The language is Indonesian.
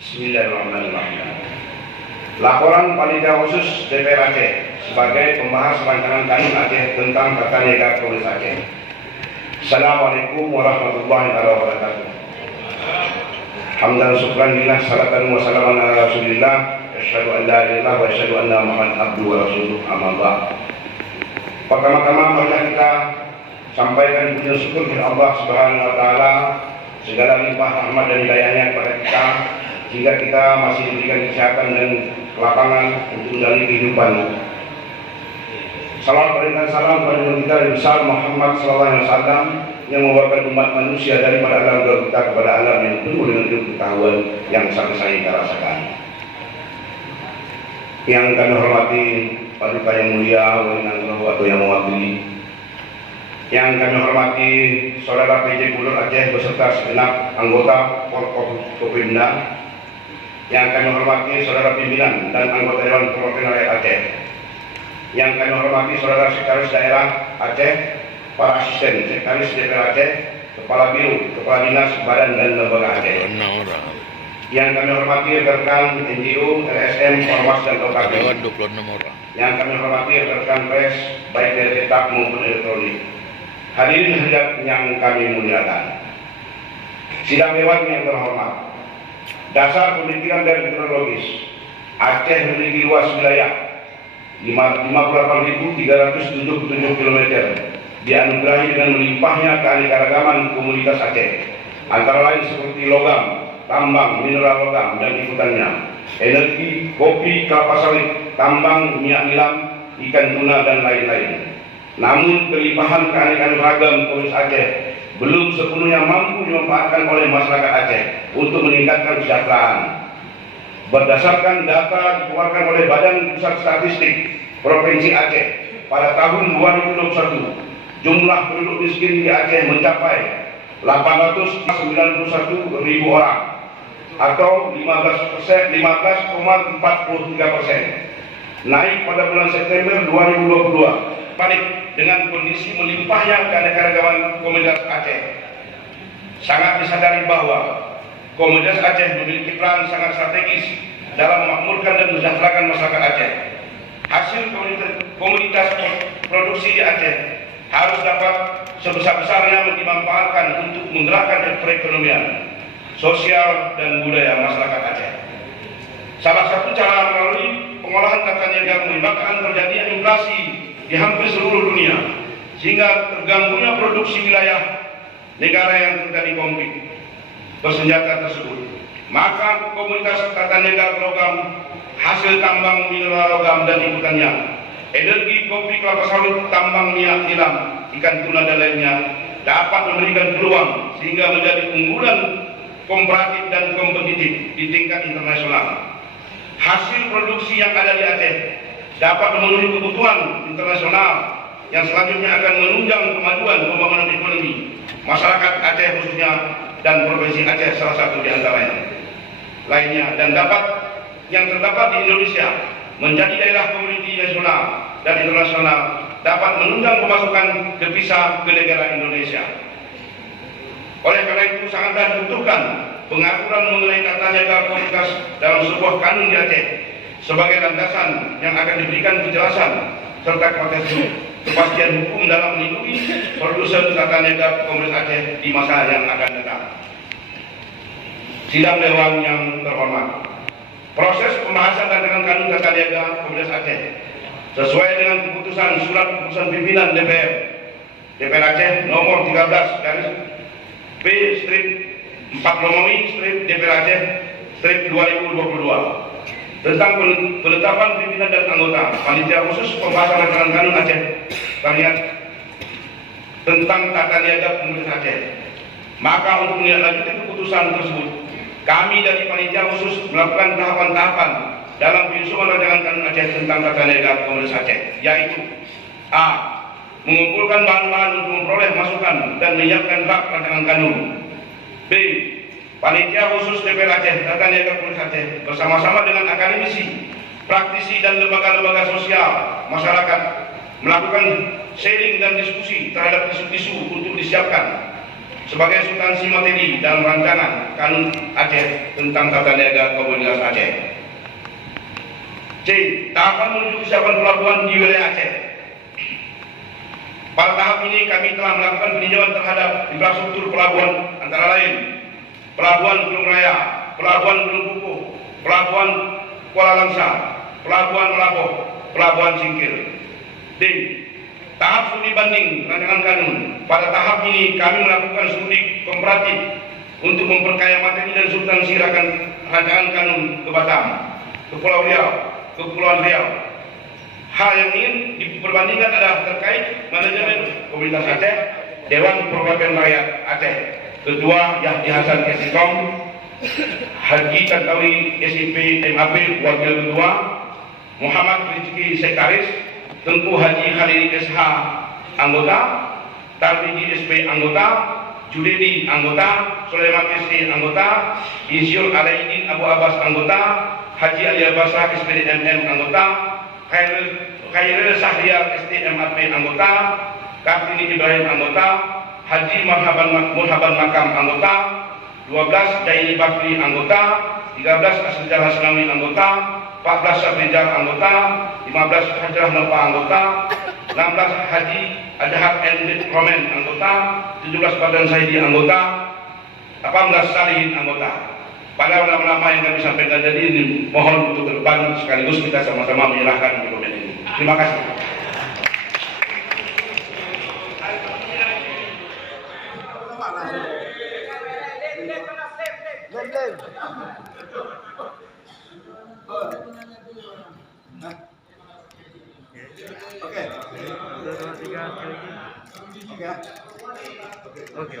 Bismillahirrahmanirrahim. Laporan Panitia Khusus DPR Aceh sebagai pembahas rancangan kanun Aceh tentang tata niaga Polres Aceh. Assalamualaikum warahmatullahi wabarakatuh. Hamdan syukran lillah salatan wa salaman ala Rasulillah. Asyhadu an la ilaha illallah wa asyhadu anna Muhammadan abduhu wa rasuluh. Amma ba'd. Pertama-tama marilah kita sampaikan puji syukur kepada Allah Subhanahu wa taala segala limpah rahmat dan hidayahnya kepada kita jika kita masih diberikan kesehatan dan kelapangan untuk menjalani kehidupan. Salawat dan salam kepada Nabi kita yang besar Muhammad SAW yang membawakan umat manusia daripada alam gelap kita kepada alam yang penuh dengan ilmu pengetahuan yang sangat-sangat kita rasakan. Yang kami hormati Paduka yang mulia, atau yang mewakili. Yang kami hormati Saudara PJ Gubernur Aceh beserta segenap anggota Forkopimda. Yang kami hormati Saudara pimpinan dan anggota Dewan Perwakilan Rakyat Aceh. Yang kami hormati Saudara Sekretaris Daerah Aceh, para asisten Sekretaris DPR Aceh, Kepala Biro, Kepala Dinas, Badan dan Lembaga Aceh. Yang kami hormati rekan NGO, LSM, Ormas dan OKB. Yang kami hormati rekan pers, baik dari cetak maupun elektronik. Hadirin hadirat yang kami muliakan. Sidang Dewan yang terhormat. Dasar pemikiran dan kronologis, Aceh memiliki luas wilayah 58.377 km, dianugerahi dengan melimpahnya keanekaragaman komunitas Aceh, antara lain seperti logam, tambang, mineral logam dan ikutannya, energi, kopi, kelapa sawit, tambang, minyak nilam, ikan tuna dan lain-lain. Namun kelimpahan keanekaragaman ragam komunitas Aceh belum sepenuhnya mampu dimanfaatkan oleh masyarakat Aceh untuk meningkatkan kesejahteraan. Berdasarkan data dikeluarkan oleh Badan Pusat Statistik Provinsi Aceh pada tahun 2021, jumlah penduduk miskin di Aceh mencapai 891.000 orang atau 15,43%, naik pada bulan September 2022. Balik dengan kondisi melimpahnya keanekaragaman komunitas Aceh. Sangat disadari bahwa komunitas Aceh memiliki peran sangat strategis dalam memakmurkan dan mensejahterakan masyarakat Aceh. Hasil komunitas produksi di Aceh harus dapat sebesar-besarnya dimanfaatkan untuk menggerakkan perekonomian, sosial dan budaya masyarakat Aceh. Salah satu cara melalui pengolahan tata niaga menyebabkan terjadinya inflasi di hampir seluruh dunia, sehingga terganggunya produksi wilayah negara yang terjadi konflik bersenjata tersebut. Maka komunitas tata niaga logam, hasil tambang mineral logam dan ikutannya, energi, kopi, kelapa sawit, tambang, minyak nilam, ikan tuna dan lainnya dapat memberikan peluang sehingga menjadi unggulan komparatif dan kompetitif di tingkat internasional. Hasil produksi yang ada di Aceh dapat memenuhi kebutuhan internasional yang selanjutnya akan menunjang kemajuan pembangunan ekonomi masyarakat Aceh khususnya dan Provinsi Aceh salah satu di antaranya lainnya, dan yang terdapat di Indonesia menjadi daerah komuniti nasional dan internasional dapat menunjang pemasukan devisa ke negara Indonesia. Oleh karena itu sangatlah dibutuhkan pengaturan mengenai tata niaga komunitas dalam sebuah kanun di Aceh sebagai landasan yang akan diberikan kejelasan serta kepastian hukum dalam melindungi produsen tata niaga komunitas Aceh di masa yang akan datang. Sidang Dewan yang terhormat, proses pembahasan rancangan kanun tata niaga komunitas Aceh sesuai dengan surat keputusan pimpinan DPR Aceh nomor 13 garis P/4 Aceh 2022 tentang penetapan pimpinan dan anggota Panitia Khusus Pembahasan Rancangan Kanun Aceh Rakyat tentang tata niaga komunitas Aceh. Maka untuk menindaklanjuti keputusan tersebut, kami dari Panitia Khusus melakukan tahapan-tahapan dalam penyusunan rancangan kanun Aceh tentang tata niaga komunitas Aceh, yaitu A. Mengumpulkan bahan-bahan untuk memperoleh masukan dan menyiapkan draft rancangan kanun. B. Panitia khusus DPR Aceh Tata Niaga Polis Aceh bersama-sama dengan akademisi, praktisi dan lembaga-lembaga sosial masyarakat melakukan sharing dan diskusi terhadap isu-isu untuk disiapkan sebagai substansi materi dalam rancangan Kanun Aceh tentang Tata Niaga Komunitas Aceh. C. Tahapan menuju kesiapan pelabuhan di wilayah Aceh. Pada tahap ini kami telah melakukan peninjauan terhadap infrastruktur pelabuhan antara lain Pelabuhan Gunung Raya, Pelabuhan Gunung Pupuh, Pelabuhan Kuala Langsa, Pelabuhan Melaboh, Pelabuhan Singkil. D. Tahap studi banding rancangan kanun. Pada tahap ini kami melakukan studi komparatif untuk memperkaya materi dan substansi rancangan kanun ke Batam, ke Pulau Riau, ke Kepulauan Riau. Hal yang ingin diperbandingkan adalah terkait manajemen komunitas Aceh, Dewan Perwakilan Rakyat Aceh, Ketua Yahya Hasan Kesikom, Haji Tantawi SIP MAP Wakil Ketua, Muhammad Rizki Sekretaris, Tengku Haji Khalil SH anggota, Tarmiji SP anggota, Juledi anggota, Sulaiman SC anggota, Insyur Alaidin Abu Abbas anggota, Haji Ali Basrah SPD MM anggota, Khairil Sahrial STMAP anggota, Kartini Ibrahim anggota, Haji Murhaban Makam anggota, 12 Jaini Bakri anggota, 13 Asrijal Hasnawi anggota, 14 Sabrijal anggota, 15 Hajrah Nova anggota, 16 Haji Adhar N. Romen anggota, 17 Badan Saidi anggota, 18 Salihin anggota. Pada nama-nama yang kami sampaikan tadi mohon untuk ke depan sekaligus kita sama-sama menyerahkan dokumen ini. Terima kasih. Oke.